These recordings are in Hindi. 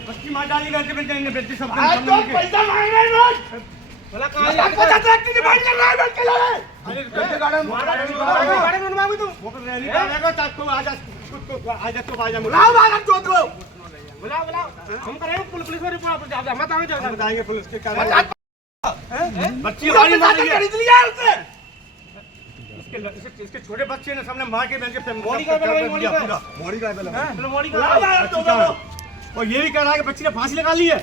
पक्की मार डाली वैसे बन जाएंगे बेटी सब पैसा मांगे भला कहां आपको की डिमांड कर रहा है बैठ के ले अरे गार्डन बनवाओ तुम वो कर रैली करेगा तब को आजा तो आजा बुलाओ बालक चोद को बुलाओ हम करेंगे पुलिस में रिपोर्ट आप मत आवे बताएंगे पुलिस के क्या बच्ची हमारी मार रही है खरीद लिया उससे इसके छोटे बच्चे ने सामने मार के बेंच पे मोड़ी का बेला मोड़ी का बेला और ये भी कह रहा है कि बच्ची ने फांसी लगा ली है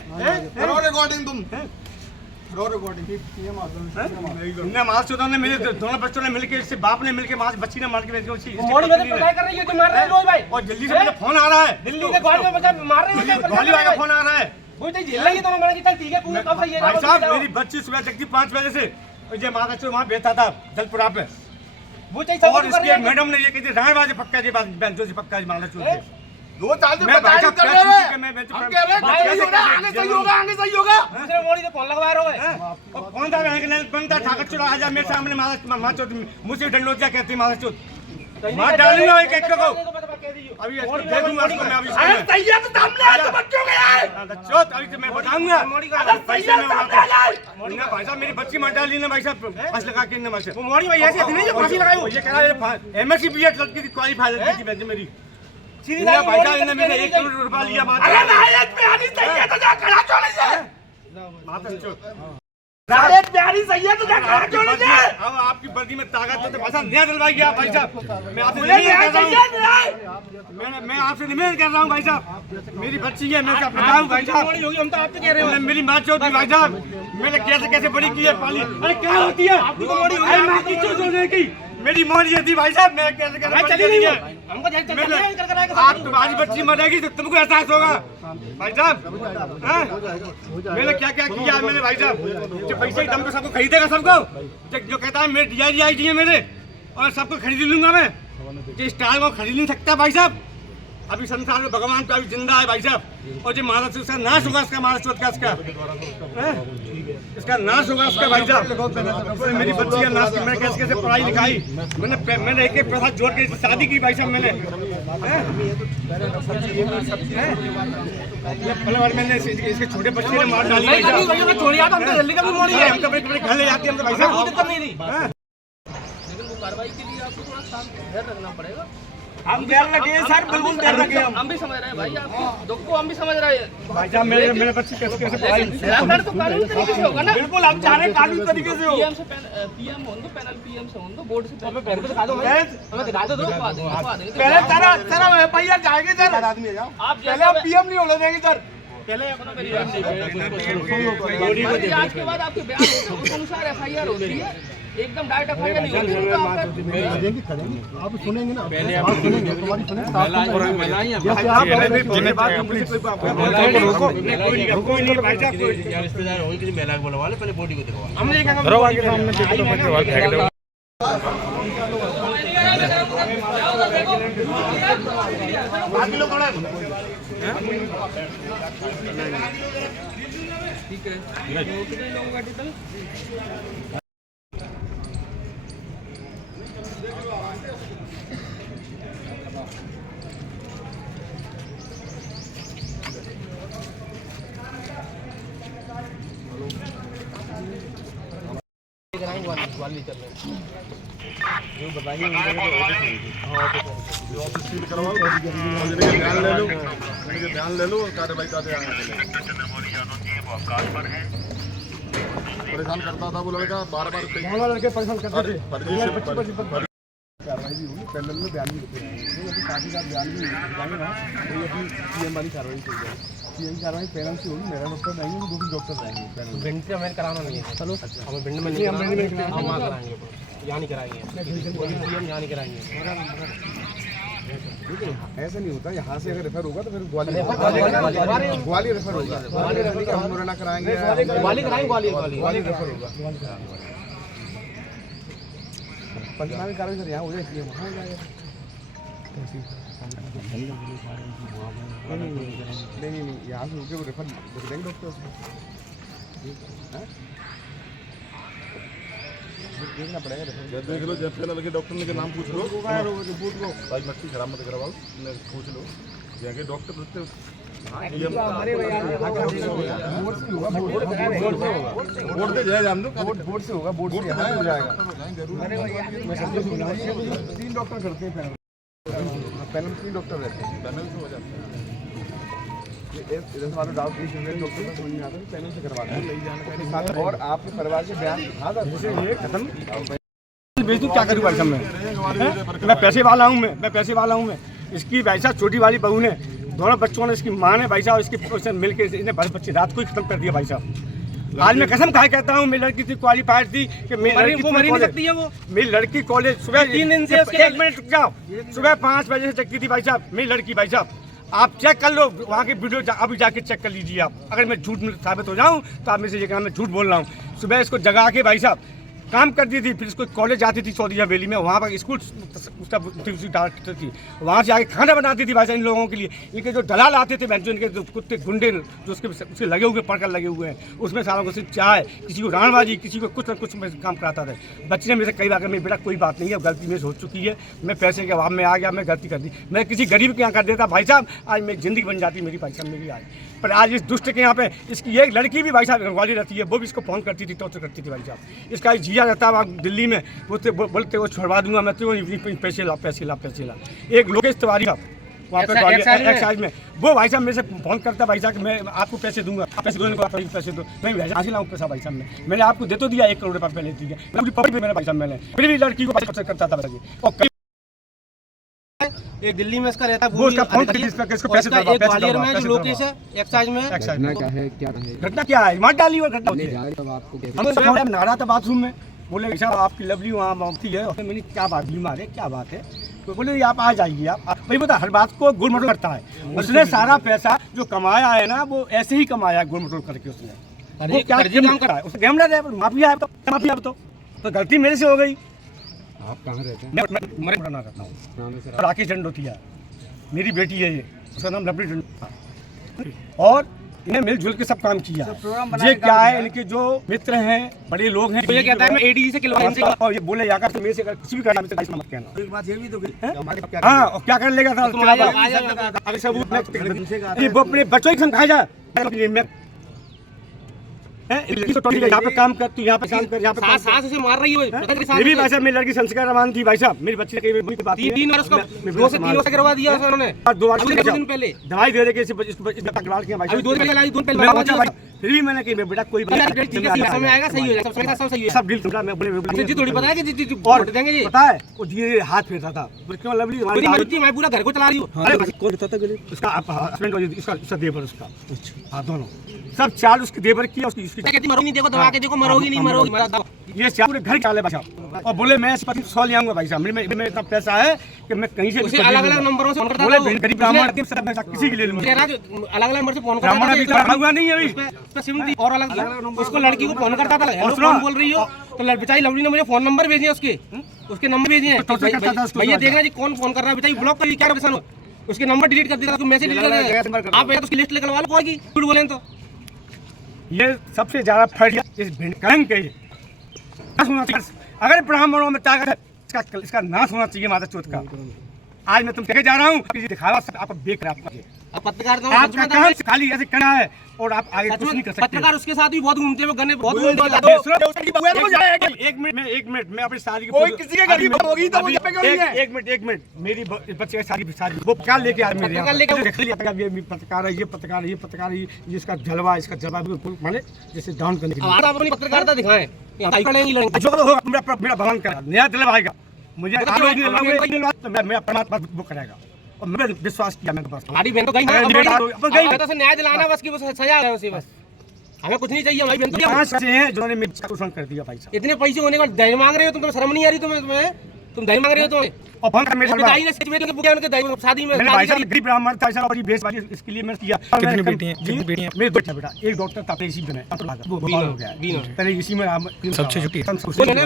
करो रिकॉर्डिंग तुम करो रिकॉर्डिंग ने मार चोदा ने मेरे दोनों बच्चों ने मिलके इससे बाप ने मिलके मार बच्ची ने मार के बेंच को मोड़ी में पढ़ाई कर रही है जो मार रहे हैं रोज भाई और जल्दी से मुझे फोन आ रहा है दिल्ली के ग्वालियर में बच्चा मार रहे हैं ग्वालियर वाला फोन आ रहा है वो तो झेल रही है तो मैंने की चल ठीक है पूरे कब सही है भाई साहब मेरी बच्ची सुबह जगती 5 बजे से और ये मार बच्चों वहां बैठा था जलपुरा पे वो चाहिए और इसके मैडम ने ये कहती राणबाजी पक्का जी बात बेंचो से पक्का जी मारना चाहिए 2-4 दिन बताया कर रहे हैं हम कह रहे हैं आगे सही होगा दूसरे मोड़ी से फोन लगवा रहे हो और कौन सा बनता ठाकर चुरा आजा मेरे सामने मार चोट मुझसे डंडोजिया कहती मार चोट मार डालूंगा एक एक को अभी इसको दे दूंगा इसको मैं अभी अरे तैयार तो सामने आ तो बच्चों के यार चोट अभी तो मैं बताऊंगा अगर पैसे में मोड़ी ना भाई साहब मेरी बच्ची मार डाली ना भाई साहब फांस लगा के ना भाई साहब वो मोड़ी भाई ऐसी नहीं जो फांसी लगाई वो ये कह रहा है एमएससी बीएड लड़की की क्वालीफाई लड़की की बेंच मेरी सीधी भाई साहब ने मेरे 1 करोड़ रुपया लिया बात अरे नायक पे आनी चाहिए तो जा खड़ा क्यों नहीं है माता चोट नायक प्यारी सही है तो जा खड़ा क्यों नहीं है अब आपकी वर्दी में ताकत है तो भाषा नया दिलवाइए आप भाई साहब मैं आपसे निवेदन कर रहा हूं मैं आपसे निवेदन कर रहा हूं भाई साहब मेरी बच्ची है मैं क्या बताऊं भाई साहब हम तो आपसे कह रहे हैं मेरी मां चोट भाई साहब मैंने कैसे बड़ी की है पाली अरे क्या होती है आपकी तो बड़ी होती है मां की चोट होने की मेरी मौज ये थी भाई साहब मैं कैसे चली नहीं है हमको आप तुम्हारी बच्ची मरेगी तो तुमको एहसास होगा भाई साहब मैंने क्या किया मैंने भाई साहब जो पैसे के दम पे सबको खरीदेगा सबको जो कहता है मेरे DIG है मेरे और सबको खरीद लूंगा मैं जो स्टार को खरीद नहीं सकता भाई साहब अभी संसार में भगवान तो अभी जिंदा है भाई साहब और जो महाराज उसका नाश होगा इसका महाराज का इसका नाश होगा उसका भाई साहब मेरी बच्ची का नाश मैंने कैसे पढ़ाई लिखाई मैंने एक पैसा जोड़ के शादी की भाई साहब मैंने मैंने इसके छोटे बच्चे ने मार डाली घर ले जाते हम तो भाई साहब लेकिन वो कार्रवाई के लिए आपको थोड़ा शांत रखना पड़ेगा हम देर लगे सर बिल्कुल देर लगे हम भी समझ रहे हैं भाई आपको दुख को हम भी समझ रहे हैं भाई साहब मेरे बच्चे कैसे पढ़ाई तो कानूनी तरीके से होगा ना बिल्कुल हम चाह रहे हैं कानूनी तरीके से हो पीएम हो दो पैनल पीएम से हो दो बोर्ड से पहले दिखा दो हमें दिखा दो पहले सर एफआईआर जाएगी सर आदमी जाओ आप पहले आप पीएम नहीं होने देंगे सर पहले अपना मेरी आज के बाद आपके बयान होते हैं उस अनुसार एफआईआर होती है एकदम डायरेक्ट एफआईआर नहीं होती तो आप सुनेंगे ना पहले आप सुनेंगे तुम्हारी सुनेंगे कोई नहीं भाई साहब रिश्तेदार होगी कि मेला बोलवा ले पहले बॉडी को दिखवा हमने क्या दरवाजे के सामने देखो तो बच्चे वाले फेंक दो बाकी लोग खड़े ठीक है कितने लोग का टोटल वाली चल रहे हैं जो बताइए ऑफिस सील करवाओ ध्यान ले लो कार्रवाई करते आगे परेशान करता था वो लड़का बार-बार लड़के परेशान करते थे कार्रवाई भी होगी पैनल में बयान भी लिखे अभी साथ ही साथ बयान भी जाएंगे ना तो अभी पीएम वाली कार्रवाई चल जाएगी पीएम की कार्रवाई पैनल से होगी मेरा डॉक्टर रहेंगे वो 2 डॉक्टर रहेंगे भिंड से हमें कराना नहीं है चलो हमें भिंड में नहीं हम वहाँ कराएंगे यहाँ नहीं कराएंगे पीएम यहाँ नहीं कराएंगे ऐसा नहीं होता यहाँ से अगर रेफर होगा तो फिर ग्वालियर रेफर होगा ग्वालियर हम मुरैना कराएंगे ग्वालियर रेफर होगा पंचनामे कार्रवाई सर यहाँ हो जाए वहाँ हो जाएगा नहीं यहाँ से होकर रेफर देंगे डॉक्टर देखना पड़ेगा। देख लो, जब पहले लगे डॉक्टर ने के नाम पूछ लो, भाई मस्ती खराब मत करवाओ, पूछ लो जाके डॉक्टर होते बोर्ड पे जाए जान दो, बोर्ड से होगा, बोर्ड से यहाँ हो जाएगा। 3 डॉक्टर करते हैं पैनल, 3 डॉक्टर रहते हैं, पैनल से हो जाता है। इधर वाला डाउट डॉक्टर नहीं आता, पैनल से करवाते हैं। और आपके परिवार के बयान खत्म भेज दूँ, क्या करूँ भाई साहब मैं पैसे वाला हूँ, मैं पैसे वाला हूँ। मैं इसकी भाई साहब छोटी वाली बहू ने, दोनों बच्चों ने, इसकी माँ ने भाई साहब इसकी मिल के इसने 12 बच्चे रात को ही खत्म कर दिया भाई साहब। आज मैं कसम खाए कहता हूँ, मेरी लड़की थी क्वालिफाइड थी कि मेरी लड़की मरी नहीं सकती है। वो मेरी लड़की कॉलेज सुबह 3 दिन से 1 मिनट रुक जाओ, सुबह 5 बजे से चलती थी भाई साहब मेरी लड़की। भाई साहब आप चेक कर लो वहाँ की वीडियो, अभी जाके चेक कर लीजिए आप। अगर मैं झूठ साबित हो जाऊँ तो आप में से ये कहना मैं झूठ बोल रहा हूँ। सुबह इसको जगा के भाई साहब काम करती थी, फिर इसको कॉलेज जाती थी सऊदी वैली में, वहाँ पर स्कूल उसका डायरेक्टर थी, वहाँ से आके खाना बनाती थी भाई साहब इन लोगों के लिए। इनके जो दलाल आते थे जो इनके जो कुत्ते गुंडे जो उसके लगे हुए पढ़कर लगे हुए हैं, उसमें सारों को सिर्फ चाय, किसी को रानबाजी, किसी को कुछ न कुछ में काम कराता था। बच्चे ने मेरे कई बार मेरी बेटा कोई बात नहीं है, गलती मेरी हो चुकी है, मैं पैसे के अभाव में आ गया, मैं गलती कर दी, मैं किसी गरीब के यहाँ कर देता भाई साहब, आज मेरी ज़िंदगी बन जाती मेरी भाई साहब मेरी आज। पर आज इस दुष्ट के यहाँ पे इसकी एक लड़की भी भाई साहब रंगवाली रहती है, वो भी इसको फोन करती थी, टॉर्चर करती थी भाई साहब। इसका जिया रहता है दिल्ली में, बोलते वो छुड़वा दूंगा मैं, तो पैसे ला पैसे ला पैसे ला। एक लोकेश तिवारी साहब वहाँ पे एक्साइज में, वो भाई साहब मेरे से फोन करता भाई साहब कि मैं आपको पैसे दूंगा, पैसे दो, पैसे दो, मैं कहाँ से लाऊँ पैसा भाई साहब। मैंने आपको दे तो दिया 1 करोड़ रुपये पहले दिया, मैं पकड़ मैंने भाई साहब, मैंने फिर भी लड़की को टॉर्चर करता था। एक दिल्ली में इसका रहता है, वो उसका फोन करके इसका पैसे दो, एक ग्वालियर में जो लोकेश है एक्साइज में। घटना क्या है, मार डाली और घटना होती है। हम नारा था बाथरूम में, बोले साहब आपकी लवली वहाँ मांगती है, और मैंने क्या बात बीमार है, क्या बात है, तो बोले आप आ जाइए। आप भाई बता, हर बात को गोल मटोल करता है। उसने सारा पैसा जो कमाया है ना, वो ऐसे ही कमाया है गोल मटोल करके। उसने वो क्या काम करा है, उसने गैमलर है, माफिया है, माफिया तो गलती मेरे से हो गई। आप कहाँ रहते हैं? मैं करना करता हूँ, राकेश डंडोतिया मेरी बेटी है, ये उसका नाम लवली डंडोतिया, और इन्हें मिलजुल के सब काम किया। ये क्या है, इनके जो मित्र हैं, बड़े लोग हैं, ये कहता है मैं एडीजी से किलो इनसे, और ये बोले यार मेरे से कुछ भी करना, मत कहना। एक बात ये भी तो हाँ, और क्या कर लेगा था अगर सबूत वो अपने बच्चों की समझाया जाए। यहाँ पे काम कर, तू यहाँ पे काम कर, यहाँ पे सास से मार रही है। ये भी भाई साहब मेरी लड़की संस्कार रवान थी भाई साहब, मेरी बच्ची ने कई बात 3 बार उसको 2 से 3 वर्ष करवा दिया उन्होंने, 2 दिन पहले दवाई दे रहे कि इसमें पकड़वा के भाई, अभी 2 दिन पहले फिर भी मैंने कही बेटा कोई समय आएगा, सही हो जाएगा, सब सही है, सब डील मैं बोले जी थोड़ी पता है कि जी और देंगे जी, पता है वो धीरे हाथ फेरता था, क्यों लवली मैं पूरा घर को चला रही हूँ। कौन देता था उसका हस्बैंड, इसका देवर, उसका हाँ दोनों सब 4 उसके देवर की, उसकी मरोगी, देखो दबा के देखो, मरोगी नहीं मरोगी, ये पूरे घर चाले भाई साहब, और बोले मैं 100 ले आऊंगा भाई साहब, मेरे इतना पैसा है कि मैं कहीं से अलग-अलग नंबरों से फोन करता बोले गरीब ब्राह्मण किसी के लिए अलग-अलग नंबर से फोन करता हुआ नहीं है अभी, और अलग उसको लड़की को फोन करता था, कौन बोल रही हो, तो बेचारी लवली ने मुझे फोन नंबर भेजे, उसके नंबर भेजे हैं, भैया देख रहे जी कौन फोन कर रहा है, बेचारी ब्लॉक कर, क्या परेशान हो, उसके नंबर डिलीट कर देता, मैसेज डिलीट कर देता, आप भैया उसकी लिस्ट निकलवा लो, कोई झूठ बोले तो। ये सबसे ज्यादा फट इस भिंडकलंक के अगर ब्राह्मणों में ताकत है, इसका नाश होना चाहिए माता चौथ का। आज मैं तुम देखे जा रहा हूँ, दिखावा आपको बेक रहा है, आपका काम खाली ऐसे करना है, और आप आगे कुछ नहीं कर सकते। पत्रकार उसके साथ भी बहुत घूमते हैं, गन्ने बहुत घूमते हैं। एक मिनट मैं अपनी शादी कोई किसी के घर की बात होगी तो मुझे पे क्यों नहीं है? एक मिनट मेरी बच्चे की शादी वो क्या लेके आए मेरे यहाँ, पत्रकार है, ये पत्रकार है, ये पत्रकार है, इसका जलवा बिल्कुल माने जैसे डाउन करने के लिए। आप अपनी पत्रकारिता दिखाएं, जो हो मेरा भगवान करा नया दिलवाएगा मुझे, मेरा परमात्मा वो करेगा, और मैं विश्वास किया मेरे पास। हमारी बहन तो गई ना, तो न्याय दिलाना बस की सजा है उसी, बस हमें कुछ नहीं चाहिए। हमारी बहन तो 5 हैं जिन्होंने मेरे शोषण कर दिया भाई साहब। इतने पैसे होने के बाद दहेज मांग रहे हो, तुम शर्म नहीं आ रही तुम्हें, तुम दहेज मांग रहे हो तुम्हें, और भंग मेरे पिताजी ने सर्टिफिकेट के बुके उनके दहेज शादी में। भाई साहब गरीब ब्राह्मण था साहब, और ये भेषवाजी इसके लिए मैंने किया। कितनी बेटी हैं? मेरी 2 बेटा, एक डॉक्टर था इसी में भोपाल हो गया, पहले इसी में सबसे छोटी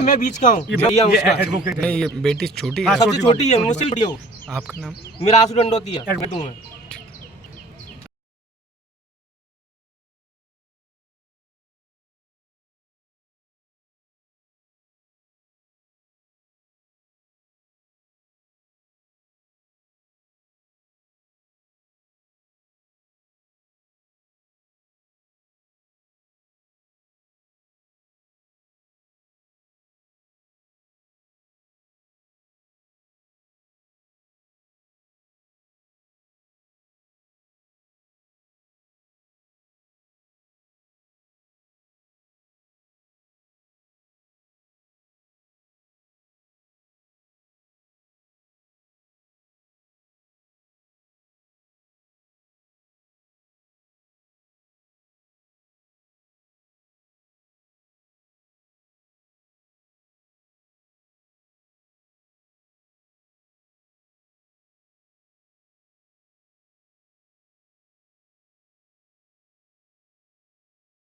मैं बीच का हूँ, एडवोकेट नहीं, ये बेटी छोटी है, सबसे छोटी है, मुझसे छोटी हूँ। आपका नाम? मेरा आशु डंडोतिया।